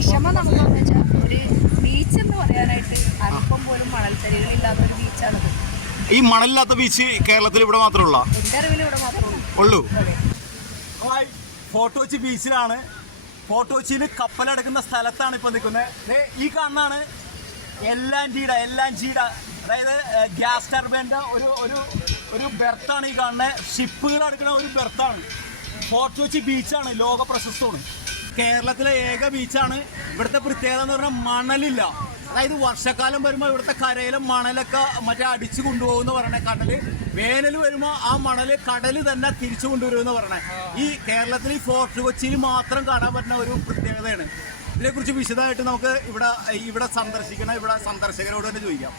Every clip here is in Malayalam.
വിഷമം നമുക്കെന്ന് വെച്ചാൽ ഒരു ബീച്ച് എന്ന് പറയാനായിട്ട് അല്പം പോലും മണൽത്തരികളില്ലാത്ത ഒരു ബീച്ചാണത് ഈ മണലില്ലാത്ത ബീച്ച് കേരളത്തിൽ ഇവിടെ മാത്രമുള്ള എന്റെ അറിവിൽ ഇവിടെ മാത്രമേ ഉള്ളൂ. ഉള്ളൂ. ഹായ് ഫോർട്ട് കൊച്ചി ബീച്ചിലാണ് ഫോർട്ടോച്ചിയിൽ കപ്പലടക്കുന്ന സ്ഥലത്താണ് ഇപ്പോൾ നിൽക്കുന്നത്. ഈ കാണുന്നതാണ് എല്ലാം എല്ലാന്റീട അതായത് ഗ്യാസ് ടർബൈന്റെ ഒരു ഒരു ഒരു ബെർത്താണ് ഈ കാണുന്നത്. ഷിപ്പുകൾ അടുക്കുന്ന ഒരു ബെർത്താണ് ഫോർട്ട് കൊച്ചി ബീച്ചാണ് ലോക പ്രശസ്തമാണ്. കേരളത്തിലെ ഏക ബീച്ചാണ്. ഇവിടുത്തെ പ്രത്യേകത എന്ന് പറഞ്ഞാൽ മണലില്ല. അതായത് വർഷക്കാലം വരുമ്പോൾ ഇവിടുത്തെ കരയിലെ മണലൊക്കെ മറ്റേ അടിച്ചു കൊണ്ടുപോകുമെന്ന് പറയണേ കടൽ. വേനൽ വരുമ്പോൾ ആ മണൽ കടൽ തന്നെ തിരിച്ചു കൊണ്ടുവരുമെന്ന് പറയണേ. ഈ കേരളത്തിൽ ഫോർട്ട് കൊച്ചിയിൽ മാത്രം കാണാൻ പറ്റുന്ന ഒരു പ്രത്യേകതയാണ്. ഇതിനെക്കുറിച്ച് വിശദമായിട്ട് നമുക്ക് ഇവിടെ ഇവിടെ സന്ദർശിക്കണം ഇവിടെ സന്ദർശകരോട് തന്നെ ചോദിക്കാം.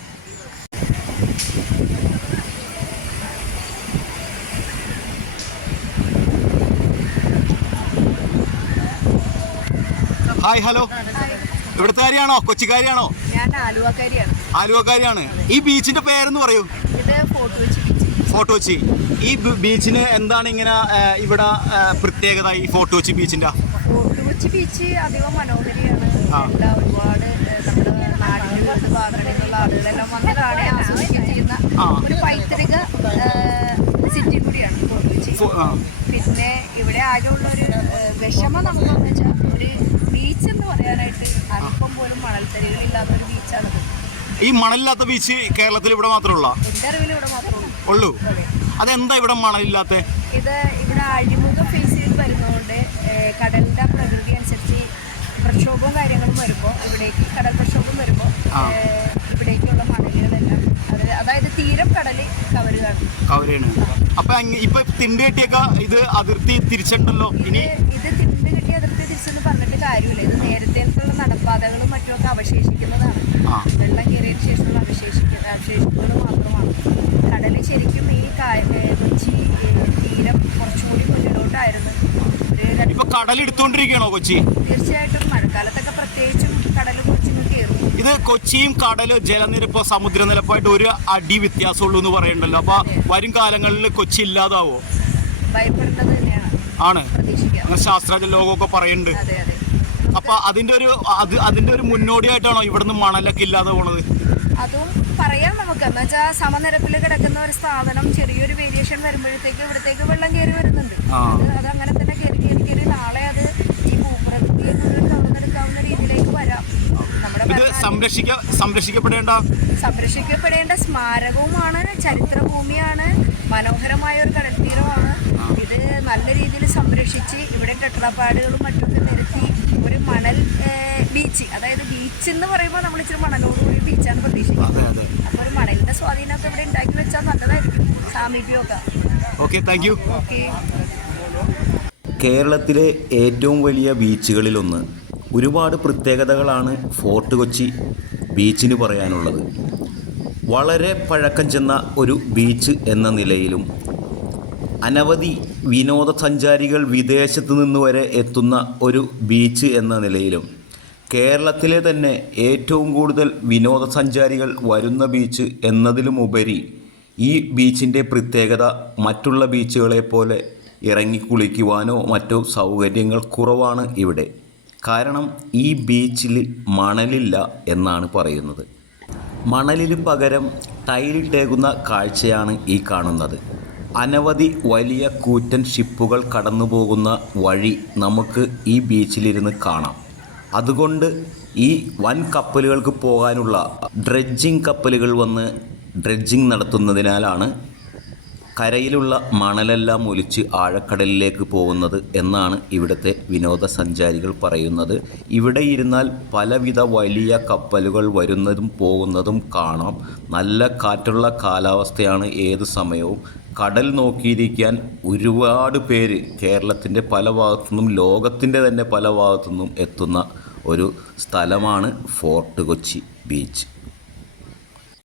ഹായ് ഹലോ ഇവിടുത്തുകാരിയാണോ കൊച്ചിക്കാരിയാണോ? ആലുവക്കാരിയാണ്. ഈ ബീച്ചിന്റെ പേരെന്ന് പറയൂ. ഫോട്ടോച്ചി ഫോർട്ട് കൊച്ചി ഈ ബീച്ചിന് എന്താണ് ഇങ്ങനെ ഇവിടെ പ്രത്യേകത ഈ ഫോട്ടോച്ചി കൊച്ചി ബീച്ചിന്റെ? ഫോർട്ട് ബീച്ച് അധികം മനോഹരിയാണ്. ഒരുപാട് നമ്മുടെ നാട്ടിൽ വിവിധ ഭാഗങ്ങളിൽ നിന്നുള്ള ആളുകളെല്ലാം വന്ന് കാണാൻ ആസ്വദിക്കുകയും ചെയ്യുന്ന ഒരു പൈതൃക സിറ്റി കൂടിയാണ് ഫോർട്ട് കൊച്ചി. പിന്നെ ഇവിടെ ആകെയുള്ള ഒരു വിഷമം നമുക്കെന്ന് വെച്ചാൽ ഒരു ബീച്ച് എന്ന് പറയാനായിട്ട് അല്പം പോലും മണൽത്തരികളില്ലാത്ത ഒരു ബീച്ചാണത് ഈ മണലില്ലാത്ത ബീച്ച് കേരളത്തിൽ ഇവിടെ മാത്രമുള്ള എന്റെ അറിവിൽ ഇവിടെ മാത്രമേ ഉള്ളൂ. ഉള്ളൂ. അതെന്താ ഇവിടെ മണലില്ലാത്ത? ഇത് ഇവിടെ അഴിമുഖം ഫേസ് ചെയ്ത് വരുന്നതുകൊണ്ട് കടലിന്റെ പ്രകൃതി അനുസരിച്ച് പ്രക്ഷോഭവും കാര്യങ്ങളും വരുമ്പോൾ ഇവിടേക്ക് കടൽ പ്രക്ഷോഭം വരുമ്പോൾ ആ. ഇവിടേക്കുള്ള മണലുകളെല്ലാം അത് അതായത് തീരം കടൽ കവരുകയാണ്. അവരാണ് അപ്പൊ ഇപ്പൊ തിണ്ട് കെട്ടിയൊക്കെ ഇത് അതിർത്തി തിരിച്ചിട്ടുണ്ടല്ലോ. ഇനി ഇത് തിണ്ട് കിട്ടിയ അതിർത്തി തിരിച്ചെന്ന് പറഞ്ഞിട്ട് കാര്യമില്ല. ഇത് നേരത്തേക്കുള്ള നടപ്പാതകളും മറ്റുമൊക്കെ അവശേഷിക്കുന്നതാണ്. വെള്ളം കയറിയതിന് ശേഷമുള്ള അവശേഷിക്കുന്ന അവശേഷിപ്പുകൾ മാത്രമാണ്. കടൽ ശരിക്കും ഈ കൊച്ചി തീരം കുറച്ചുകൂടി മുന്നിലോട്ടായിരുന്നു ഇപ്പൊ കടൽ എടുത്തുകൊണ്ടിരിക്കുകയാണോ കൊച്ചി? തീർച്ചയായിട്ടും മഴക്കാലത്തൊക്കെ പ്രത്യേകിച്ചും കടൽ ഇത് കൊച്ചിയും കടൽ ജലനിരപ്പ് സമുദ്രനിരപ്പായിട്ട് ഒരു അടി വ്യത്യാസമുള്ളൂ എന്ന് പറയണ്ടല്ലോ. അപ്പൊ വരും കാലങ്ങളിൽ കൊച്ചി ഇല്ലാതാവോ? ആണ്. ശാസ്ത്രജ്ഞ ലോകമൊക്കെ പറയുന്നുണ്ട് അപ്പൊ അതിന്റെ ഒരു അത് അതിന്റെ ഒരു മുന്നോടിയായിട്ടാണോ ഇവിടുന്ന് മണലൊക്കെ ഇല്ലാതെ പോണത്? അതും പറയാം നമുക്ക്. എന്ന് വെച്ചാൽ സമനിരപ്പിൽ കിടക്കുന്ന ഒരു സ്ഥാപനം ചെറിയൊരു വേരിയേഷൻ വരുമ്പോഴത്തേക്ക് ഇവിടത്തേക്ക് വെള്ളം കയറി വരുന്നുണ്ട്. അത് അങ്ങനെ തന്നെ കയറി കയറി കയറി നാളെ അത് ഈ ഭൂപ്രകൃതിയെ മുഴുവൻ കവർന്നെടുക്കാവുന്ന രീതിയിലേക്ക് വരാം നമ്മുടെ ഇത് ഭരണാധി- സംരക്ഷിക്ക സംരക്ഷിക്കപ്പെടേണ്ട? സംരക്ഷിക്കപ്പെടേണ്ട സ്മാരകവുമാണ് ചരിത്രഭൂമിയാണ് മനോഹരമായ ഒരു കടൽത്തീരമാണ്. ഇത് നല്ല രീതിയിൽ സംരക്ഷിച്ച് ഇവിടെ ടെട്രാപ്പാടുകളും മറ്റൊക്കെ നിരത്തി ഒരു മണൽ ബീച്ച് അതായത് ബീച്ച് എന്ന് പറയുമ്പോൾ നമ്മൾ ഇച്ചിരി മണലോടുകൂടി ബീച്ചാണ് പ്രതീക്ഷിക്കുന്നത്. അപ്പോൾ ഒരു മണലിന്റെ സ്വാധീനമൊക്കെ ഇവിടെ ഉണ്ടാക്കി വെച്ചാൽ നല്ലതായിരിക്കും സാമീപ്യമൊക്കെ. Okay thank you. ഓക്കെ. കേരളത്തിലെ ഏറ്റവും വലിയ ബീച്ചുകളിലൊന്ന് ഒരുപാട് പ്രത്യേകതകളാണ് ഫോർട്ട് കൊച്ചി ബീച്ചിന് പറയാനുള്ളത്. വളരെ പഴക്കം ചെന്ന ഒരു ബീച്ച് എന്ന നിലയിലും അനവധി വിനോദസഞ്ചാരികൾ വിദേശത്ത് നിന്ന് വരെ എത്തുന്ന ഒരു ബീച്ച് എന്ന നിലയിലും കേരളത്തിലെ തന്നെ ഏറ്റവും കൂടുതൽ വിനോദസഞ്ചാരികൾ വരുന്ന ബീച്ച് എന്നതിലുമുപരി ഈ ബീച്ചിന്റെ പ്രത്യേകത മറ്റുള്ള ബീച്ചുകളെ പോലെ ഇറങ്ങി കുളിക്കുവാനോ മറ്റോ സൗകര്യങ്ങൾ കുറവാണ് ഇവിടെ. കാരണം ഈ ബീച്ചിൽ മണലില്ല എന്നാണ് പറയുന്നത്. മണലിന് പകരം ടൈലിട്ടേകുന്ന കാഴ്ചയാണ് ഈ കാണുന്നത്. അനവധി വലിയ കൂറ്റൻ ഷിപ്പുകൾ കടന്നു പോകുന്ന വഴി നമുക്ക് ഈ ബീച്ചിലിരുന്ന് കാണാം. അതുകൊണ്ട് ഈ വൻ കപ്പലുകൾക്ക് പോകാനുള്ള ഡ്രെഡ്ജിങ് കപ്പലുകൾ വന്ന് ഡ്രെഡ്ജിങ് നടത്തുന്നതിനാലാണ് കരയിലുള്ള മണലെല്ലാം ഒലിച്ച് ആഴക്കടലിലേക്ക് പോകുന്നത് എന്നാണ് ഇവിടുത്തെ വിനോദസഞ്ചാരികൾ പറയുന്നത്. ഇവിടെ ഇരുന്നാൽ പലവിധ വലിയ കപ്പലുകൾ വരുന്നതും പോകുന്നതും കാണാം. നല്ല കാറ്റുള്ള കാലാവസ്ഥയാണ് ഏത് സമയവും. കടൽ നോക്കിയിരിക്കാൻ ഒരുപാട് പേര് കേരളത്തിന്റെ പല ഭാഗത്തുനിന്നും ലോകത്തിന്റെ തന്നെ പല ഭാഗത്തുനിന്നും എത്തുന്ന ഒരു സ്ഥലമാണ് ഫോർട്ട് കൊച്ചി ബീച്ച്.